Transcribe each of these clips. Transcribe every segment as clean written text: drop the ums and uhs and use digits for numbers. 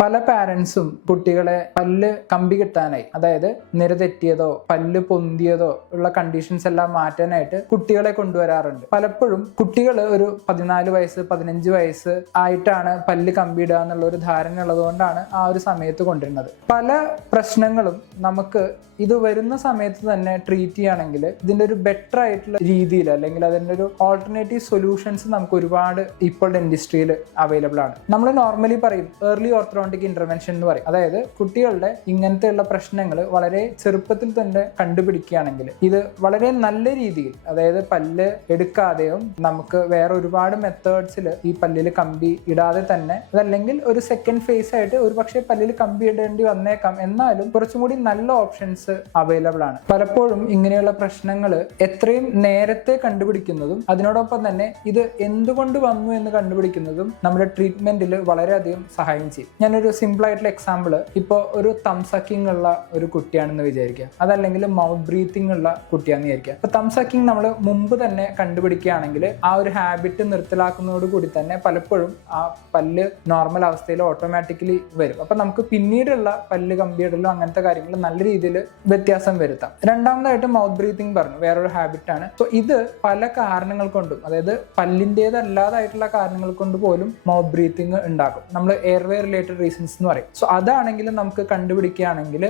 പല പാരന്റ്സും കുട്ടികളെ പല്ല് കമ്പി കിട്ടാനായി, അതായത് നിരതെറ്റിയതോ പല്ല് പൊന്തിയതോ ഉള്ള കണ്ടീഷൻസ് എല്ലാം മാറ്റാനായിട്ട് കുട്ടികളെ കൊണ്ടുവരാറുണ്ട്. പലപ്പോഴും കുട്ടികൾ ഒരു 14 വയസ്സ് 15 വയസ്സ് ആയിട്ടാണ് പല്ല് കമ്പിയിടുക എന്നുള്ള ഒരു ധാരണ ഉള്ളതുകൊണ്ടാണ് ആ ഒരു സമയത്ത് കൊണ്ടുവരുന്നത്. പല പ്രശ്നങ്ങളും നമുക്ക് ഇത് വരുന്ന സമയത്ത് തന്നെ ട്രീറ്റ് ചെയ്യുകയാണെങ്കിൽ ഇതിൻ്റെ ഒരു ബെറ്റർ ആയിട്ടുള്ള രീതിയിൽ അല്ലെങ്കിൽ അതിൻ്റെ ഒരു ഓൾട്ടർനേറ്റീവ് സൊല്യൂഷൻസ് നമുക്ക് ഒരുപാട് ഇപ്പോൾ ഡെന്റിസ്ട്രിയിൽ അവൈലബിൾ ആണ്. നമ്മൾ നോർമലി പറയും ഏർലി ഓർത്തോഡോണ്ടിക് ഇന്റർവെൻഷൻ എന്ന് പറയും. അതായത് കുട്ടികളുടെ ഇങ്ങനത്തെയുള്ള പ്രശ്നങ്ങൾ വളരെ ചെറുപ്പത്തിൽ തന്നെ കണ്ടുപിടിക്കുകയാണെങ്കിൽ ഇത് വളരെ നല്ല രീതിയിൽ, അതായത് പല്ല് എടുക്കാതെയും നമുക്ക് വേറെ ഒരുപാട് മെത്തേഡ്സിൽ ഈ പല്ലിൽ കമ്പി ഇടാതെ തന്നെ, അതല്ലെങ്കിൽ ഒരു സെക്കൻഡ് ഫേസ് ആയിട്ട് ഒരു പക്ഷേ പല്ലിൽ കമ്പി ഇടേണ്ടി വന്നേക്കാം, എന്നാലും കുറച്ചും കൂടി നല്ല ഓപ്ഷൻസ് അവൈലബിൾ ആണ്. പലപ്പോഴും ഇങ്ങനെയുള്ള പ്രശ്നങ്ങൾ എത്രയും നേരത്തെ കണ്ടുപിടിക്കുന്നതും അതിനോടൊപ്പം തന്നെ ഇത് എന്തുകൊണ്ട് വന്നു എന്ന് കണ്ടുപിടിക്കുന്നതും നമ്മുടെ ട്രീറ്റ്മെന്റിൽ വളരെയധികം സഹായം ചെയ്യും. ഞാനൊരു സിമ്പിൾ ആയിട്ടുള്ള എക്സാമ്പിൾ, ഇപ്പോൾ ഒരു തം സക്കിംഗ് ഉള്ള ഒരു കുട്ടിയാണെന്ന് വിചാരിക്കുക, അതല്ലെങ്കിൽ മൗത്ത് ബ്രീത്തിങ് ഉള്ള കുട്ടിയാണെന്ന് വിചാരിക്കുക. അപ്പൊ തം സക്കിംഗ് നമ്മൾ മുമ്പ് തന്നെ കണ്ടുപിടിക്കുകയാണെങ്കിൽ ആ ഒരു ഹാബിറ്റ് നിർത്തലാക്കുന്നതോട് കൂടി തന്നെ പലപ്പോഴും ആ പല്ല് നോർമൽ അവസ്ഥയിൽ ഓട്ടോമാറ്റിക്കലി വരും. അപ്പൊ നമുക്ക് പിന്നീടുള്ള പല്ല് കമ്പിയിടലും അങ്ങനത്തെ കാര്യങ്ങൾ നല്ല രീതിയിൽ വ്യത്യാസം വരുത്താം. രണ്ടാമതായിട്ട് മൗത്ത് ബ്രീത്തിങ് പറഞ്ഞു, വേറൊരു ഹാബിറ്റ് ആണ്. സോ ഇത് പല കാരണങ്ങൾ കൊണ്ടും, അതായത് പല്ലിൻ്റെതല്ലാതായിട്ടുള്ള കാരണങ്ങൾ കൊണ്ട് പോലും മൗത്ത് ബ്രീത്തിങ് ഉണ്ടാകും. നമ്മൾ എയർവേ റിലേറ്റഡ് റീസൺസ് എന്ന് പറയും. സോ അതാണെങ്കിലും നമുക്ക് കണ്ടുപിടിക്കുകയാണെങ്കിൽ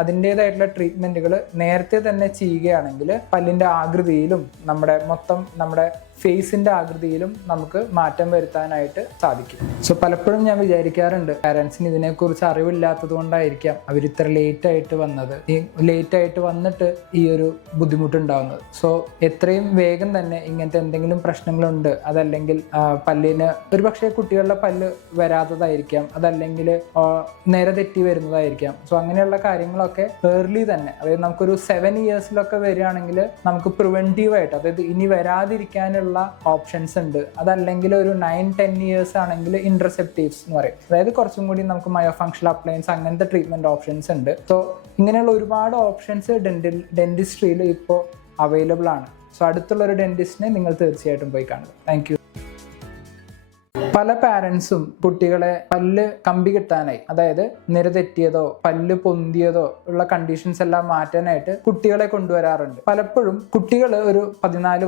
അതിൻ്റെതായിട്ടുള്ള ട്രീറ്റ്മെന്റുകൾ നേരത്തെ തന്നെ ചെയ്യുകയാണെങ്കിൽ പല്ലിന്റെ ആകൃതിയിലും നമ്മുടെ ഫേസിന്റെ ആകൃതിയിലും നമുക്ക് മാറ്റം വരുത്താനായിട്ട് സാധിക്കും. സോ പലപ്പോഴും ഞാൻ വിചാരിക്കാറുണ്ട് പാരന്റ്സിന് ഇതിനെക്കുറിച്ച് അറിവില്ലാത്തത് കൊണ്ടായിരിക്കാം അവർ ഇത്ര ലേറ്റ് ആയിട്ട് വന്നത്, ലേറ്റ് ആയിട്ട് വന്നിട്ട് ഈ ഒരു ബുദ്ധിമുട്ടുണ്ടാവുന്നത്. സോ എത്രയും വേഗം തന്നെ ഇങ്ങനത്തെ എന്തെങ്കിലും പ്രശ്നങ്ങളുണ്ട്, അതല്ലെങ്കിൽ പല്ലിന് ഒരുപക്ഷെ കുട്ടികളുടെ പല്ല് വരാത്തതായിരിക്കാം, അതല്ലെങ്കിൽ നേരെ തെറ്റി വരുന്നതായിരിക്കാം. സോ അങ്ങനെയുള്ള കാര്യങ്ങളൊക്കെ ഏർലി തന്നെ, അതായത് നമുക്കൊരു 7 ഇയേഴ്സിലൊക്കെ വരികയാണെങ്കിൽ നമുക്ക് പ്രിവെന്റീവ് ആയിട്ട്, അതായത് ഇനി വരാതിരിക്കാനുള്ള ഓപ്ഷൻസ് ഉണ്ട്. അതല്ലെങ്കിൽ ഒരു 9-10 ഇയേഴ്സ് ആണെങ്കിൽ ഇൻട്രസെപ്റ്റീവ്സ് എന്ന് പറയും, അതായത് കുറച്ചും കൂടി നമുക്ക് മയോഫങ്ഷണൽ അപ്ലയൻസ് അങ്ങനത്തെ ട്രീറ്റ്മെന്റ് ഓപ്ഷൻസ് ഉണ്ട്. സോ ഇങ്ങനെയുള്ള ഒരുപാട് ഓപ്ഷൻസ് ഡെന്റിസ്ട്രിയിൽ ഇപ്പോൾ അവൈലബിൾ ആണ്. സോ അടുത്തുള്ള ഒരു ഡെന്റിസ്റ്റിനെ നിങ്ങൾ തീർച്ചയായിട്ടും പോയി കാണുക. Thank you. പല പാരന്റ്സും കുട്ടികളെ പല്ല് കമ്പി കിട്ടാനായി, അതായത് നിരതെറ്റിയതോ പല്ല് പൊന്തിയതോ ഉള്ള കണ്ടീഷൻസ് എല്ലാം മാറ്റാനായിട്ട് കുട്ടികളെ കൊണ്ടുവരാറുണ്ട്. പലപ്പോഴും കുട്ടികൾ ഒരു 14